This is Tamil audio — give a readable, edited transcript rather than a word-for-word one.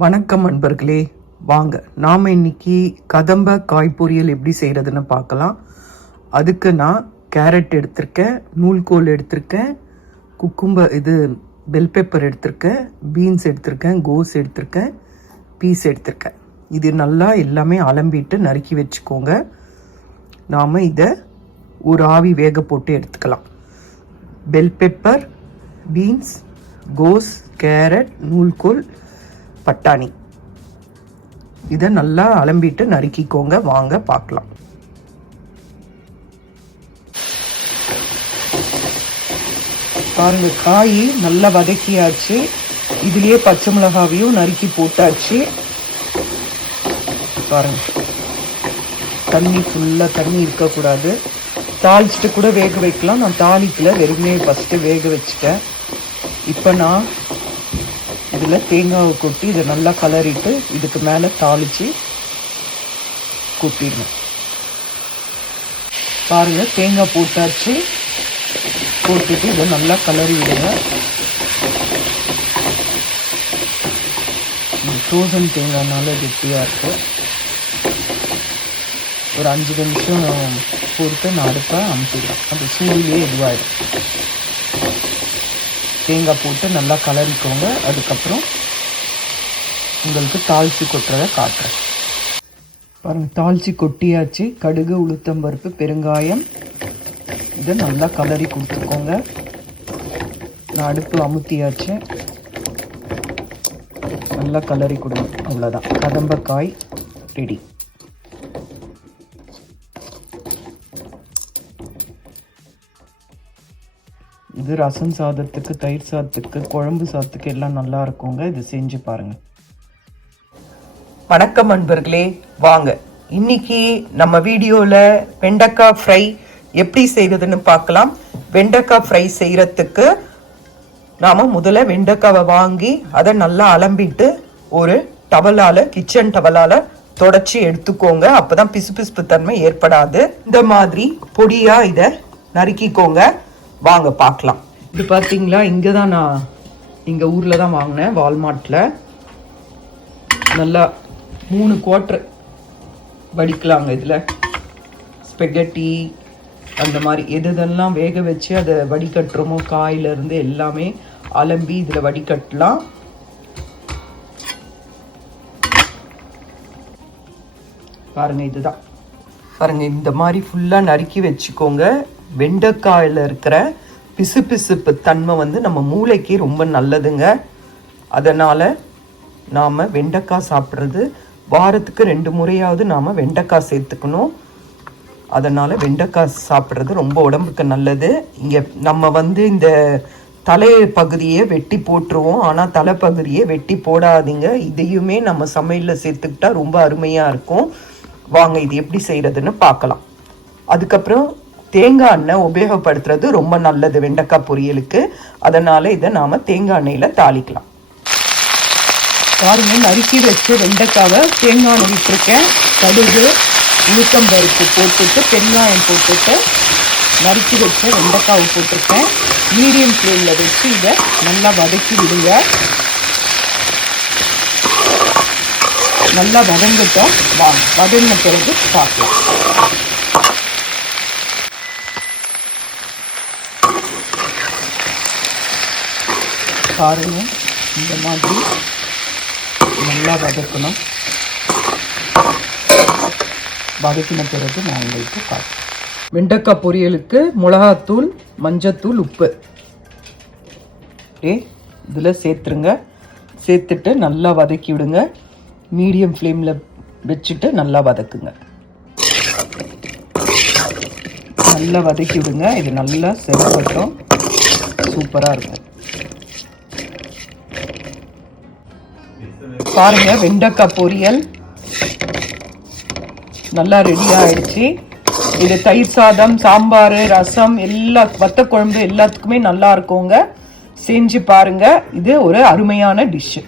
வணக்கம் நண்பர்களே, வாங்க நாம் இன்னைக்கு கதம்ப காய் பொரியல் எப்படி செய்கிறதுன்னு பார்க்கலாம். அதுக்கு நான் கேரட் எடுத்திருக்கேன், நூல்கோல் எடுத்திருக்கேன், பெல் பெப்பர் எடுத்திருக்கேன், பீன்ஸ் எடுத்திருக்கேன், கோஸ் எடுத்திருக்கேன், பீஸ் எடுத்திருக்கேன். இது நல்லா எல்லாமே அலம்பிட்டு நறுக்கி வச்சுக்கோங்க. நாம் இதை ஒரு ஆவி வேக போட்டு எடுத்துக்கலாம். பெல் பெப்பர், பீன்ஸ், கோஸ், கேரட், நூல்கோல், பட்டாணி இதை நல்லா அலம்பிட்டு நறுக்கிக்கோங்க. வாங்க பார்க்கலாம். பாருங்க, காய் நல்லா வதக்கியாச்சு. இதுலயே பச்சை மிளகாவையும் நறுக்கி போட்டாச்சு. பாருங்க, தண்ணி இருக்கக்கூடாது. தாளிச்சுட்டு கூட வேக வைக்கலாம். நான் தாளிக்கல, வெறுமே ஃபஸ்ட்டு வேக வச்சுட்டேன். இப்போ நான் இதில் தேங்காவை கொட்டி இதை நல்லா கலரிட்டு இதுக்கு மேலே தாளித்து கொட்டிடணும். பாருங்கள், தேங்காய் போட்டாச்சு. போட்டுட்டு இதை நல்லா கலரி விடுங்க. ஃப்ரோசன் தேங்காய்னால கெட்டியாக இருக்குது. ஒரு 5 நிமிஷம் பொறுத்து நான் அடுப்பை அமுத்திடுவேன். அந்த சூடுலேயே இதுவாகிடும். தேங்காய் போட்டு நல்லா கலரிக்கோங்க. அதுக்கப்புறம் உங்களுக்கு தாளித்து கொட்டுறதை காட்டுறேன். பாருங்கள், தாளித்து கொட்டியாச்சு. கடுகு, உளுத்தம்பருப்பு, பெருங்காயம் இதை நல்லா கலரி கொடுத்துக்கோங்க. நான் அடுப்பு அமுத்தியாச்சு. நல்லா கலரி கொடுங்க. அவ்வளோதான், கதம்பக்காய் ரெடி. இது ரசம் சாதத்துக்கு, தயிர் சாதத்துக்கு, குழம்பு சாதத்துக்கு எல்லாம் நல்லா இருக்குங்க. இது செஞ்சு பாருங்க. வணக்கம் நண்பர்களே, வாங்க இன்னைக்கு நம்ம வீடியோவில் வெண்டைக்காய் ஃப்ரை எப்படி செய்யறதுன்னு பார்க்கலாம். வெண்டைக்காய் ஃப்ரை செய்யறதுக்கு நாம முதல்ல வெண்டைக்காவை வாங்கி அதை நல்லா அலம்பிட்டு ஒரு கிச்சன் டவலால தொடச்சி எடுத்துக்கோங்க. அப்பதான் பிசுபிசுப்பு தன்மை ஏற்படாது. இந்த மாதிரி பொடியா இதை நறுக்கிக்கோங்க. வாங்க பார்க்கலாம். இது பார்த்தீங்களா, இங்கே தான் நான் எங்கள் ஊரில் தான் வாங்கினேன், வால்மார்ட்டில். நல்லா 3 குவார்ட்டர் வடிக்கலாங்க. இதில் ஸ்பெகட்டி அந்த மாதிரி எதெல்லாம் வேக வச்சு அதை வடிகட்டுறோமோ காயிலிருந்து எல்லாமே அலம்பி இதில் வடிகட்டலாம். பாருங்கள், இதுதான் பாருங்கள். இந்த மாதிரி ஃபுல்லாக நறுக்கி வச்சுக்கோங்க. வெண்டைக்காயில் இருக்கிற பிசுபிசுப்பு தன்மை நம்ம மூளைக்கு ரொம்ப நல்லதுங்க. அதனால் நாம் வெண்டைக்காய் சாப்பிட்றது வாரத்துக்கு 2 முறையாவது நாம் வெண்டைக்காய் சேர்த்துக்கணும். அதனால் வெண்டைக்காய் சாப்பிட்றது ரொம்ப உடம்புக்கு நல்லது. இங்கே நம்ம இந்த தலைப்பகுதியை வெட்டி போட்டுருவோம். ஆனால் தலைப்பகுதியை வெட்டி போடாதீங்க. இதையுமே நம்ம சமையலில் சேர்த்துக்கிட்டா ரொம்ப அருமையாக இருக்கும். வாங்க இது எப்படி செய்கிறதுன்னு பார்க்கலாம். அதுக்கப்புறம் தேங்காய் எண்ணெய் உபயோகப்படுத்துறது ரொம்ப நல்லது வெண்டைக்காய் பொரியலுக்கு. அதனால் இதை நாம் தேங்காய் எண்ணெயில் தாளிக்கலாம். பாருங்க, நறுக்கி வச்சு வெண்டைக்காவை தேங்காய் எண்ணெய் விட்டுருக்கேன். கடுகு, உளுத்தம்பருப்பு போட்டுட்டு பெருங்காயம் போட்டுட்டு நறுக்கி வச்சு வெண்டைக்காவை போட்டிருக்கேன். மீடியம் ஃப்ளேமில் வச்சு இதை நல்லா வதக்கி விடுங்க. நல்லா வதங்கட்டும். வாங்க, வதங்கின பிறகு பார்க்கலாம். பாருங்க, இந்த மாதிரி நல்லா வதக்கணும். வதக்கின பிறகு நான் உங்களுக்கு காட்டுறேன். வெண்டைக்காய் பொரியலுக்கு மிளகாத்தூள், மஞ்சத்தூள், உப்பு இதில் சேர்த்துருங்க. சேர்த்துட்டு நல்லா வதக்கி விடுங்க. மீடியம் ஃப்ளேமில் வச்சுட்டு நல்லா வதக்குங்க. நல்லா வதக்கி விடுங்க. இது நல்லா செவக்கட்டும். சூப்பராக இருக்கும். பாருங்க, வெண்டைக்காய் பொரியல் நல்லா ரெடி ஆயிடுச்சு. இது தயிர் சாதம், சாம்பார், ரசம், வத்த குழம்பு எல்லாத்துக்குமே நல்லா இருக்குங்க. செஞ்சு பாருங்க. இது ஒரு அருமையான டிஷ்ஷு.